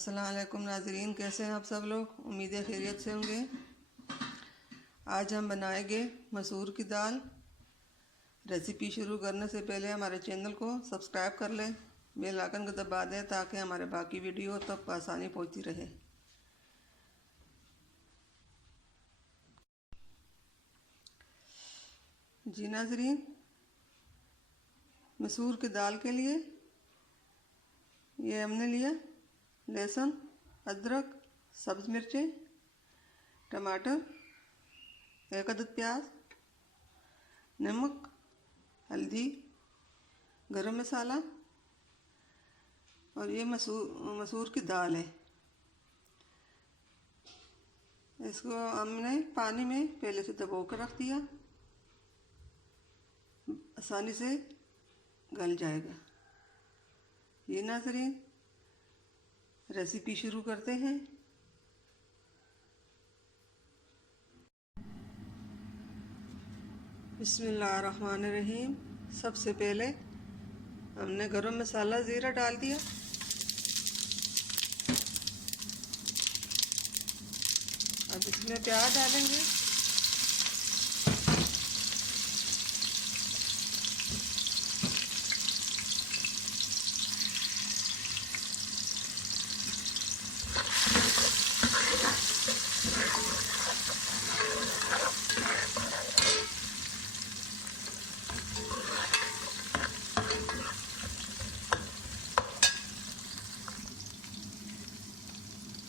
अस्सलाम वालेकुम नाज़रीन, कैसे हैं आप सब लोग। उम्मीद है खैरियत से होंगे। आज हम बनाएंगे मसूर की दाल। रेसिपी शुरू करने से पहले हमारे चैनल को सब्सक्राइब कर लें, बेल आइकन को दबा दें ताकि हमारे बाकी वीडियो तक आसानी पहुंचती रहे। जी नाज़रीन, मसूर की दाल के लिए ये हमने लिया लहसुन, अदरक, सब्ज़ मिर्चें, टमाटर, 1 अदद प्याज, नमक, हल्दी, गरम मसाला और ये मसूर की दाल है। इसको हमने पानी में पहले से दबो कर रख दिया, आसानी से गल जाएगा। ये नाज़रीन, रेसिपी शुरू करते हैं। बिस्मिल्लाहिर्रहमानिर्रहीम। सबसे पहले हमने गरम मसाला ज़ीरा डाल दिया। अब इसमें प्याज डालेंगे।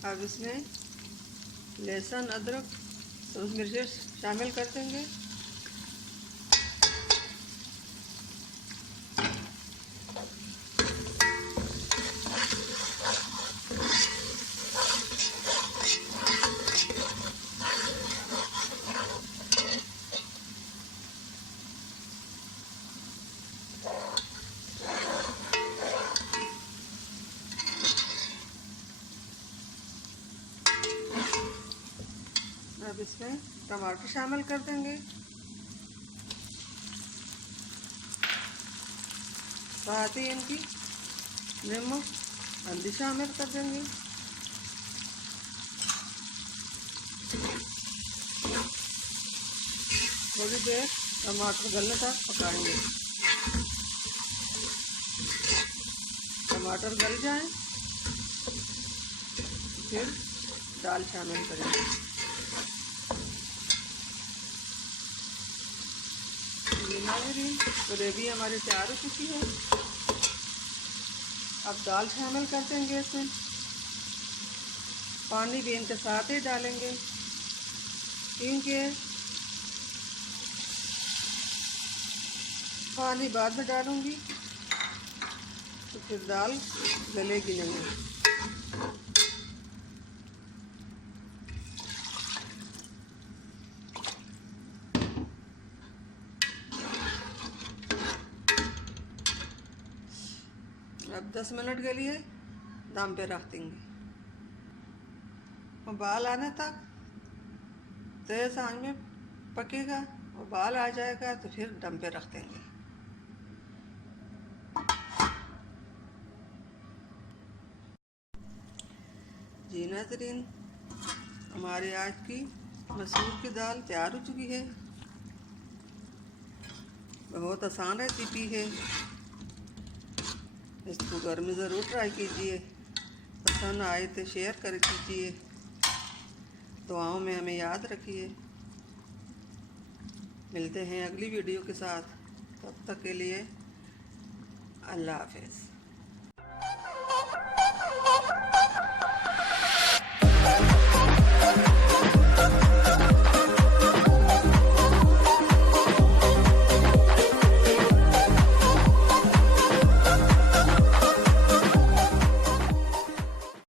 अब इसमें लहसुन, अदरक, सब्ज़ मिर्चें शामिल कर देंगे। अब इसमें टमाटर शामिल कर देंगे। साथ ही इनकी नमक, हल्दी शामिल कर देंगे। थोड़ी देर टमाटर गलने तक पकाएंगे। टमाटर गल जाए फिर दाल शामिल करेंगे। ग्रेवी हमारी तैयार हो चुकी है। अब दाल शामिल कर देंगे। इसमें पानी भी इनके साथ ही डालेंगे क्योंकि पानी बाद में डालूंगी तो फिर दाल गलेगी नहीं। अब 10 मिनट के लिए दम पे रख देंगे। उबाल आने तक तेज़ आंच में पकेगा। उबाल आ जाएगा तो फिर दम पे रख देंगे। जी नाज़रीन, हमारी आज की मसूर की दाल तैयार हो चुकी है। बहुत आसान रेसिपी है। इसको घर में ज़रूर ट्राई कीजिए। पसंद आए तो शेयर कर कीजिए। दुआओं में हमें याद रखिए। मिलते हैं अगली वीडियो के साथ। तब तक के लिए अल्लाह हाफ़िज़।